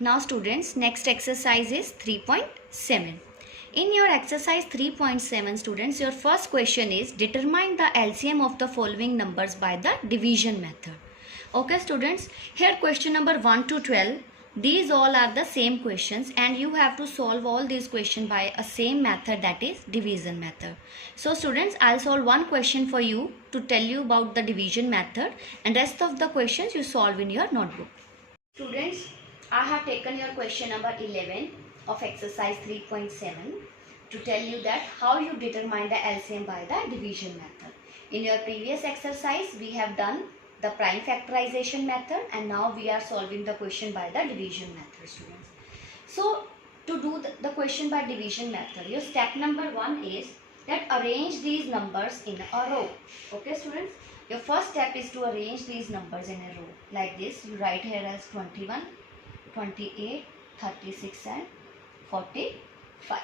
Now students, next exercise is 3.7. In your exercise 3.7 students, your first question is determine the LCM of the following numbers by the division method. Okay students, here question number 1 to 12, these all are the same questions and you have to solve all these questions by a same method, that is division method. So students, I'll solve one question for you to tell you about the division method and rest of the questions you solve in your notebook. Students, I have taken your question number 11 of exercise 3.7 to tell you that how you determine the LCM by the division method. In your previous exercise, we have done the prime factorization method and now we are solving the question by the division method, students. So, to do the question by division method, your step number 1 is that arrange these numbers in a row. Okay, students? Your first step is to arrange these numbers in a row like this. You write here as 21, 28, 36 and 45.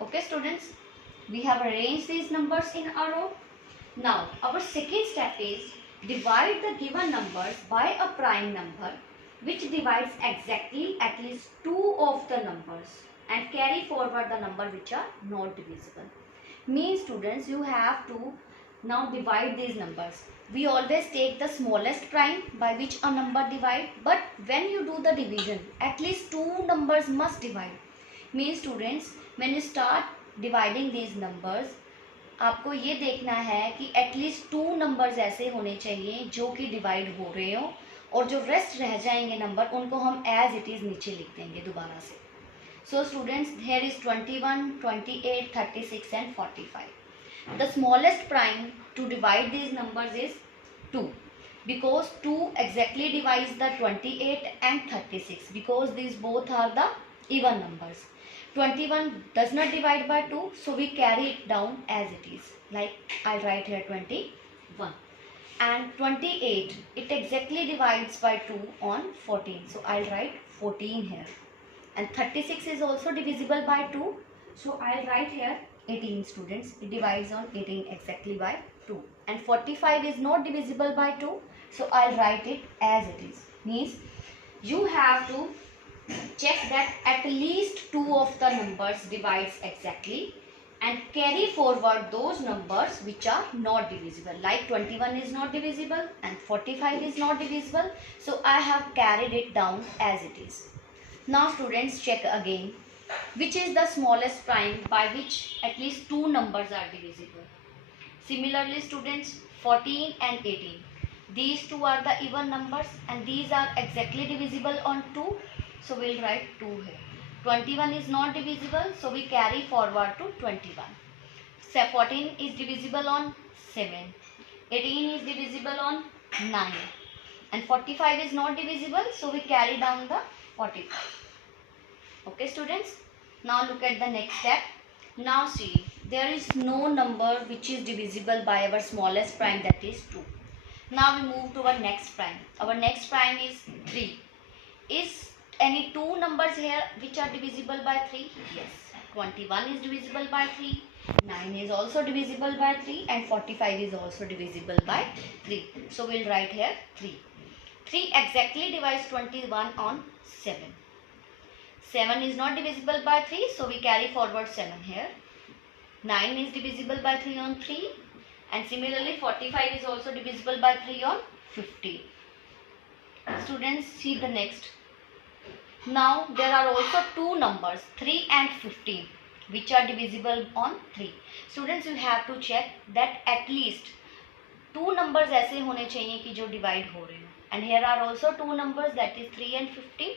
Okay students, we have arranged these numbers in a row. Now our second step is divide the given numbers by a prime number which divides exactly at least two of the numbers and carry forward the number which are not divisible. Means students, you have to now divide these numbers. We always take the smallest prime by which a number divide, but when you do the division, at least two numbers must divide. Means students, when you start dividing these numbers, आपको ये देखना है कि at least two numbers ऐसे होने चाहिए जो कि डिवाइड हो रहे हो और जो रेस्ट रह जाएंगे नंबर उनको हम एज इट इज नीचे लिख देंगे दोबारा से. So students, here is 21, 28, 36 and 45. The smallest prime to divide these numbers is 2 because 2 exactly divides the 28 and 36 because these both are the even numbers. 21 does not divide by 2, so we carry it down as it is. Like I'll write here 21. And 28, it exactly divides by 2 on 14. So I'll write 14 here. And 36 is also divisible by 2. So I'll write here 18 students. It divides on 18 exactly by 2. And 45 is not divisible by 2. So I'll write it as it is. Means you have to check that at least two of the numbers divides exactly and carry forward those numbers which are not divisible. Like 21 is not divisible and 45 is not divisible. So I have carried it down as it is. Now students, check again which is the smallest prime by which at least two numbers are divisible. Similarly students, 14 and 18. These two are the even numbers and these are exactly divisible on 2. So we'll write 2 here. 21 is not divisible, so we carry forward to 21. 14 is divisible on 7. 18 is divisible on 9. And 45 is not divisible, so we carry down the 45. Okay students, now look at the next step. Now see, there is no number which is divisible by our smallest prime, that is 2. Now we move to our next prime. Our next prime is 3. Is any two numbers here which are divisible by 3? Yes. 21 is divisible by 3. 9 is also divisible by 3 and 45 is also divisible by 3. So we'll write here 3. 3 exactly divides 21 on 7. 7 is not divisible by 3, so we carry forward 7 here. 9 is divisible by 3 on 3 and similarly 45 is also divisible by 3 on 50. Students, see the next. Now there are also two numbers 3 and 15 which are divisible on 3. Students, you have to check that at least two numbers ऐसे होने चाहिए कि जो divide हो रहे हो. And here are also two numbers, that is 3 and 15.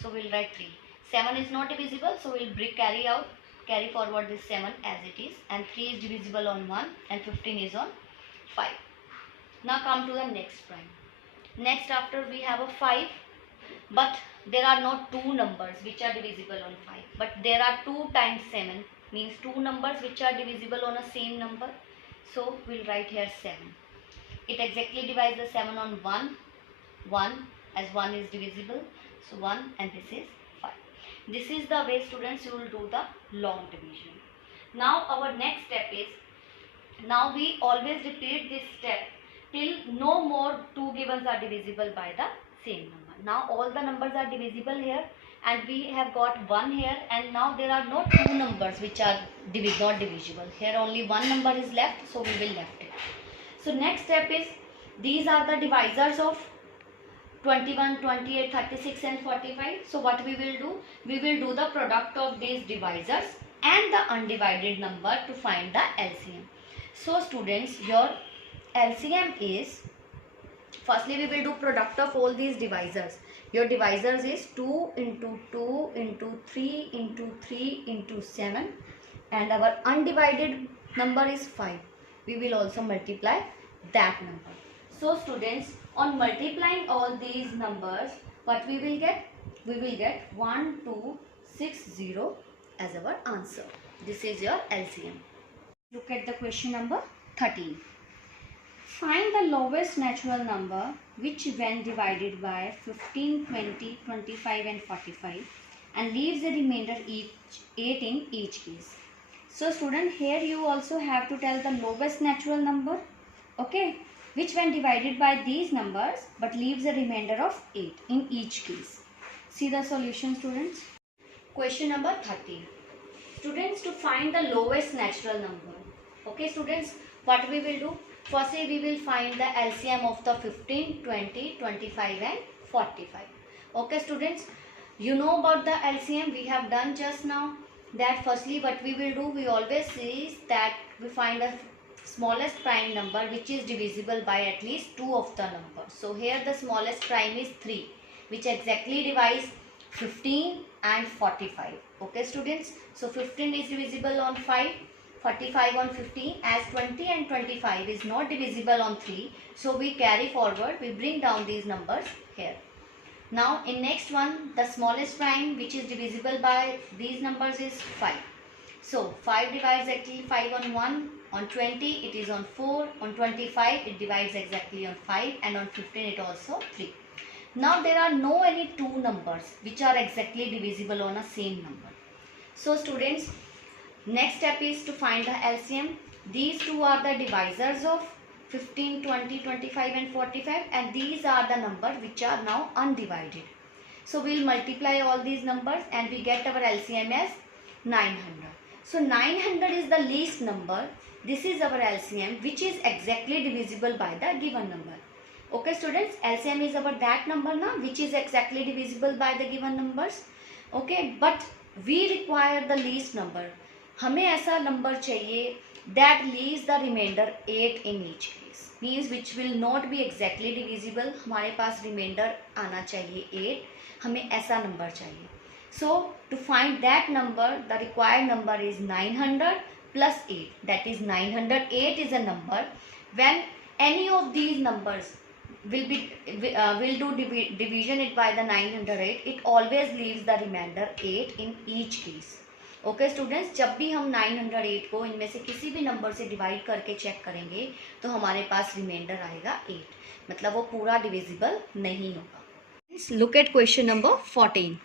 So we'll write 3. 7 is not divisible, so we'll carry forward this 7 as it is, and 3 is divisible on 1 and 15 is on 5. Now come to the next prime. Next after we have a 5, but there are not two numbers which are divisible on 5, but there are 2 times 7, means two numbers which are divisible on a same number. So we'll write here 7. It exactly divides the 7 on 1 as 1 is divisible. So 1 and this is 5. This is the way students you will do the long division. Now our next step is, now we always repeat this step till no more two givens are divisible by the same number. Now all the numbers are divisible here, and we have got 1 here, and now there are no 2 numbers which are not divisible. Here only 1 number is left, so we will left it. So next step is, these are the divisors of 21, 28, 36 and 45. So what we will do? We will do the product of these divisors and the undivided number to find the LCM. So students, your LCM is, firstly we will do product of all these divisors. Your divisors is 2 into 2 into 3 into 3 into 7, and our undivided number is 5. We will also multiply that number. So students, on multiplying all these numbers, what we will get? We will get 1260 as our answer. This is your LCM. Look at the question number 13. Find the lowest natural number which when divided by 15, 20, 25 and 45 and leaves a remainder 8 in each case. So student, here you also have to tell the lowest natural number, okay, which when divided by these numbers but leaves a remainder of 8 in each case. See the solution, students. Question number 13. Students, to find the lowest natural number. Okay students, what we will do? Firstly, we will find the LCM of the 15, 20, 25 and 45. Okay students, you know about the LCM, we have done just now. That firstly what we will do, we always see is that we find a smallest prime number which is divisible by at least 2 of the numbers. So here the smallest prime is 3, which exactly divides 15 and 45. Okay students, so 15 is divisible on 5, 45 on 15, as 20 and 25 is not divisible on 3. So we carry forward, we bring down these numbers here. Now in next one, the smallest prime which is divisible by these numbers is 5. So 5 divides exactly 5 on 1, on 20 it is on 4, on 25 it divides exactly on 5, and on 15 it also 3. Now there are no any 2 numbers which are exactly divisible on a same number. So students, next step is to find the LCM. These 2 are the divisors of 15, 20, 25 and 45, and these are the numbers which are now undivided. So we will multiply all these numbers and we get our LCM as 900. So 900 is the least number. This is our LCM which is exactly divisible by the given number. Okay students, LCM is our that number now which is exactly divisible by the given numbers. Okay, but we require the least number. हमें ऐसा number चाहिए that leaves the remainder 8 in each case, means which will not be exactly divisible. हमारे पास remainder आना चाहिए 8, हमें ऐसा number चाहिए. So to find that number, the required number is 900 plus 8, that is 908 is a number. When any of these numbers will do division it by the 908, it always leaves the remainder 8 in each case. Okay students, जब भी हम 908 को इनमें से किसी भी number से divide करके चेक करेंगे तो हमारे पास रिमाइंडर आएगा 8, मतलब वो पूरा डिविजिबल नहीं होगा. Look at question number 14.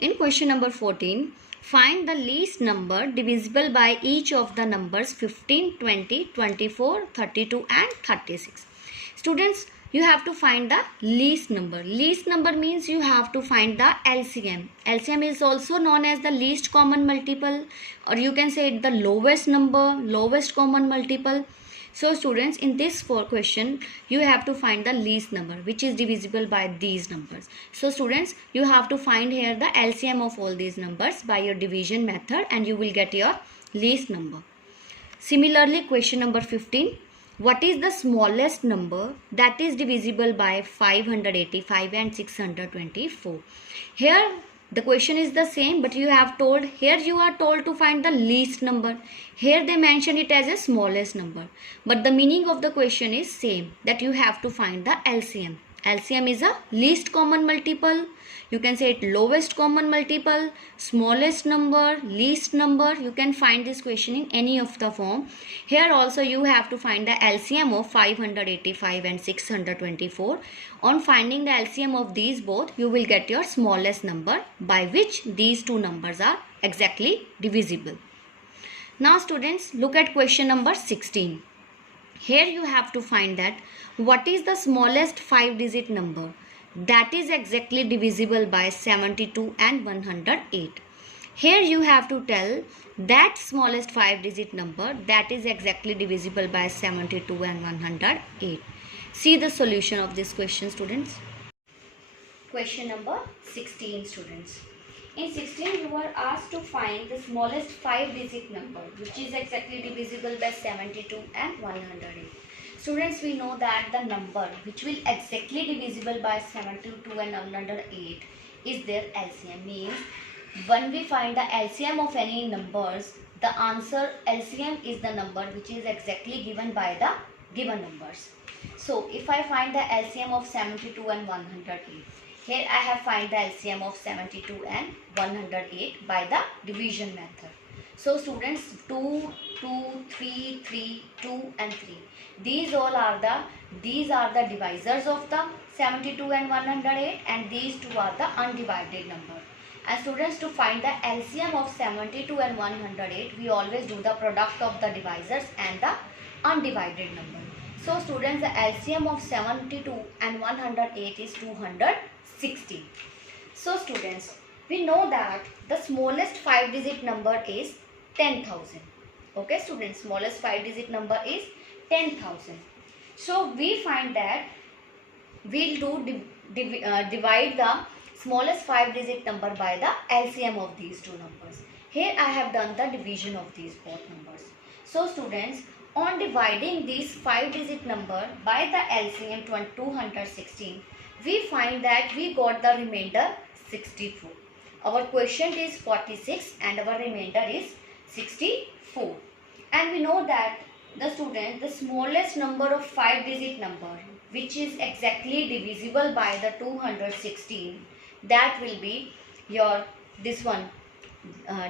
In question number 14, find the least number divisible by each of the numbers 15, 20, 24, 32 and 36. Students, you have to find the least number. Least number means you have to find the LCM. LCM is also known as the least common multiple, or you can say the lowest number, lowest common multiple. So students, in this question you have to find the least number which is divisible by these numbers. So students, you have to find here the LCM of all these numbers by your division method and you will get your least number. Similarly, question number 15, what is the smallest number that is divisible by 585 and 624? Here the question is the same, but you are told to find the least number. Here they mention it as a smallest number, but the meaning of the question is same, that you have to find the LCM. LCM is a least common multiple. You can say it lowest common multiple, smallest number, least number. You can find this question in any of the form. Here also you have to find the LCM of 585 and 624. On finding the LCM of these both, you will get your smallest number by which these two numbers are exactly divisible. Now students, look at question number 16. Here you have to find that what is the smallest 5-digit number that is exactly divisible by 72 and 108. Here you have to tell that smallest 5-digit number that is exactly divisible by 72 and 108. See the solution of this question, students. Question number 16, students. In 16, you are asked to find the smallest 5-digit number which is exactly divisible by 72 and 108. Students, we know that the number which will exactly divisible by 72 and 108 is their LCM. Means when we find the LCM of any numbers, the answer LCM is the number which is exactly given by the given numbers. So if I find the LCM of 72 and 108, here I have find the LCM of 72 and 108 by the division method. So students, 2, 2, 3, 3, 2 and 3. These are the divisors of the 72 and 108, and these two are the undivided number. And students, to find the LCM of 72 and 108, we always do the product of the divisors and the undivided number. So students, the LCM of 72 and 108 is 260. So students, we know that the smallest 5-digit number is 10,000. Okay students, smallest 5-digit number is 10,000. So we find that we'll divide the smallest 5-digit number by the LCM of these two numbers. Here I have done the division of these both numbers. So students, on dividing these 5-digit number by the LCM 216, we find that we got the remainder 64. Our quotient is 46 and our remainder is 64. And we know that the smallest number of 5-digit number which is exactly divisible by the 216, that will be your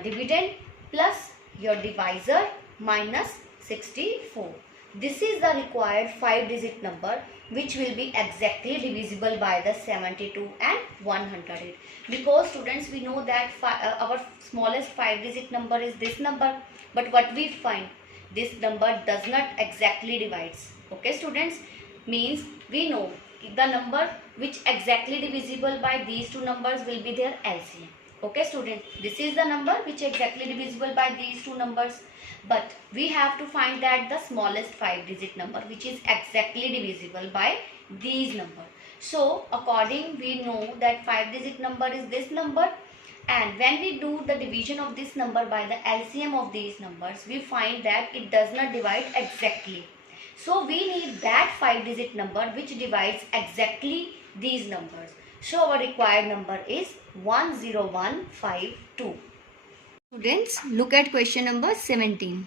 dividend plus your divisor minus 64. This is the required 5-digit number which will be exactly divisible by the 72 and 108. Because students, we know that our smallest 5-digit number is this number, but what we find, this number does not exactly divides. Okay students, means we know the number which exactly divisible by these two numbers will be their LCM. Okay students, this is the number which exactly divisible by these two numbers, but we have to find that the smallest 5-digit number which is exactly divisible by these number. So according, we know that 5-digit number is this number, and when we do the division of this number by the LCM of these numbers, we find that it does not divide exactly. So we need that 5-digit number which divides exactly these numbers. So our required number is 10152. Students, look at question number 17.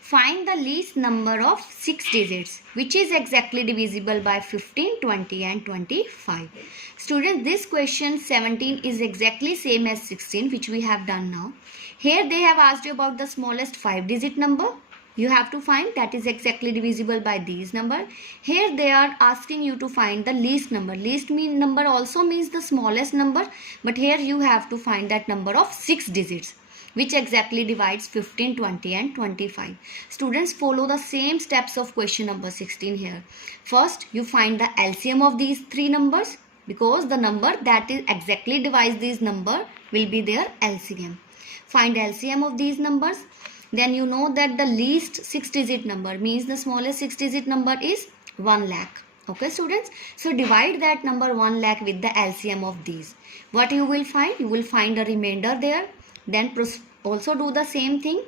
Find the least number of 6 digits which is exactly divisible by 15, 20 and 25. Students, this question 17 is exactly same as 16 which we have done now. Here they have asked you about the smallest 5-digit number. You have to find that is exactly divisible by these number. Here they are asking you to find the least number. Least number also means the smallest number, but here you have to find that number of 6 digits which exactly divides 15, 20 and 25. Students, follow the same steps of question number 16 here. First, you find the LCM of these three numbers, because the number that is exactly divides these number will be their LCM. Find LCM of these numbers. Then you know that the least 6-digit number means the smallest 6-digit number is 1 lakh. Okay students, so divide that number 1 lakh with the LCM of these. What you will find? You will find a remainder there. Then also do the same thing,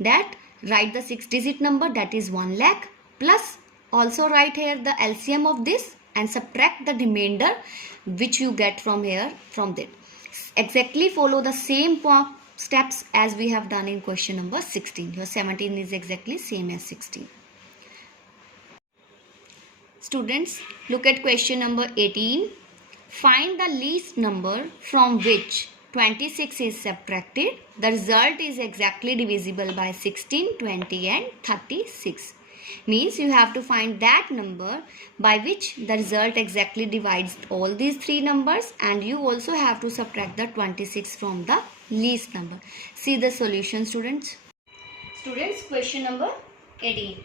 that write the 6-digit number, that is 1 lakh, plus also write here the LCM of this and subtract the remainder which you get from here, from that. Exactly follow the same steps as we have done in question number 16. Your 17 is exactly same as 16. Students, look at question number 18. Find the least number from which 26 is subtracted. The result is exactly divisible by 16, 20 and 36. Means you have to find that number by which the result exactly divides all these three numbers, and you also have to subtract the 26 from the least number. See the solution, students. Students, question number 18.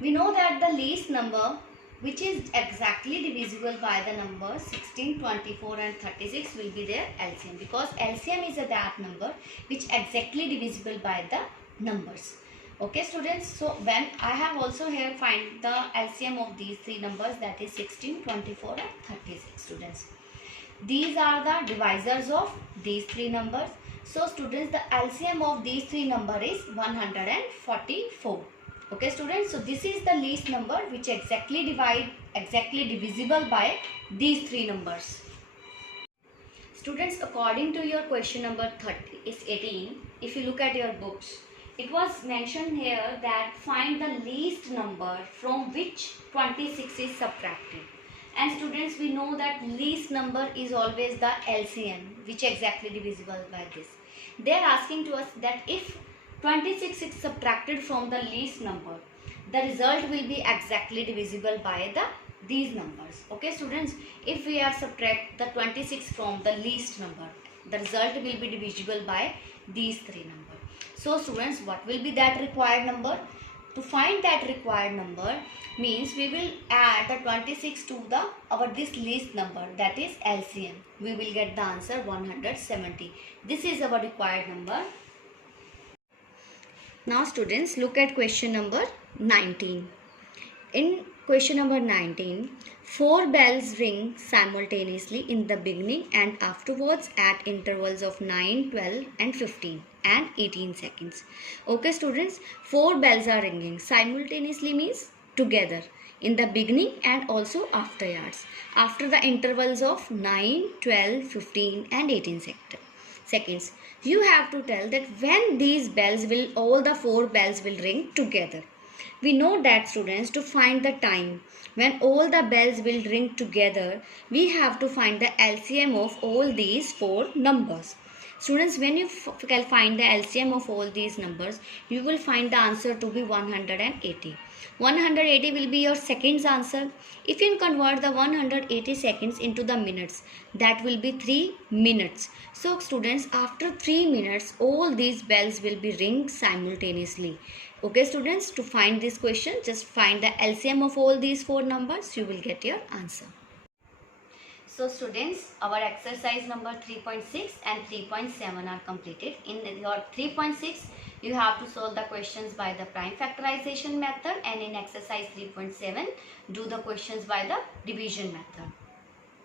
We know that the least number which is exactly divisible by the numbers 16, 24 and 36 will be their LCM, because LCM is that number which exactly divisible by the numbers. Okay students, so when I have also here find the LCM of these three numbers, that is 16, 24 and 36 students. These are the divisors of these three numbers. So students, the LCM of these three number is 144. Okay students, so this is the least number which exactly divisible by these three numbers. Students, according to your question number 30 is 18, if you look at your books, it was mentioned here that find the least number from which 26 is subtracted. And students, we know that least number is always the LCM, which exactly divisible by this. They are asking to us that if 26 is subtracted from the least number, the result will be exactly divisible by these numbers. Okay students, if we are subtract the 26 from the least number, the result will be divisible by these three numbers. So students, what will be that required number? To find that required number means we will add the 26 to this least number, that is LCM. We will get the answer 170. This is our required number. Now students, look at question number 19. In question number 19, 4 bells ring simultaneously in the beginning and afterwards at intervals of 9, 12 and 15 and 18 seconds. Okay students, 4 bells are ringing simultaneously means together in the beginning and also afterwards after the intervals of 9, 12, 15 and 18 seconds. You have to tell that when these bells will, all the 4 bells will ring together. We know that students, to find the time when all the bells will ring together, we have to find the LCM of all these 4 numbers. Students, when you find the LCM of all these numbers, you will find the answer to be 180. 180 will be your seconds answer. If you convert the 180 seconds into the minutes, that will be 3 minutes. So students, after 3 minutes, all these bells will be ring simultaneously. Okay students, to find this question, just find the LCM of all these 4 numbers, you will get your answer. So students, our exercise number 3.6 and 3.7 are completed. In your 3.6, you have to solve the questions by the prime factorization method, and in exercise 3.7, do the questions by the division method.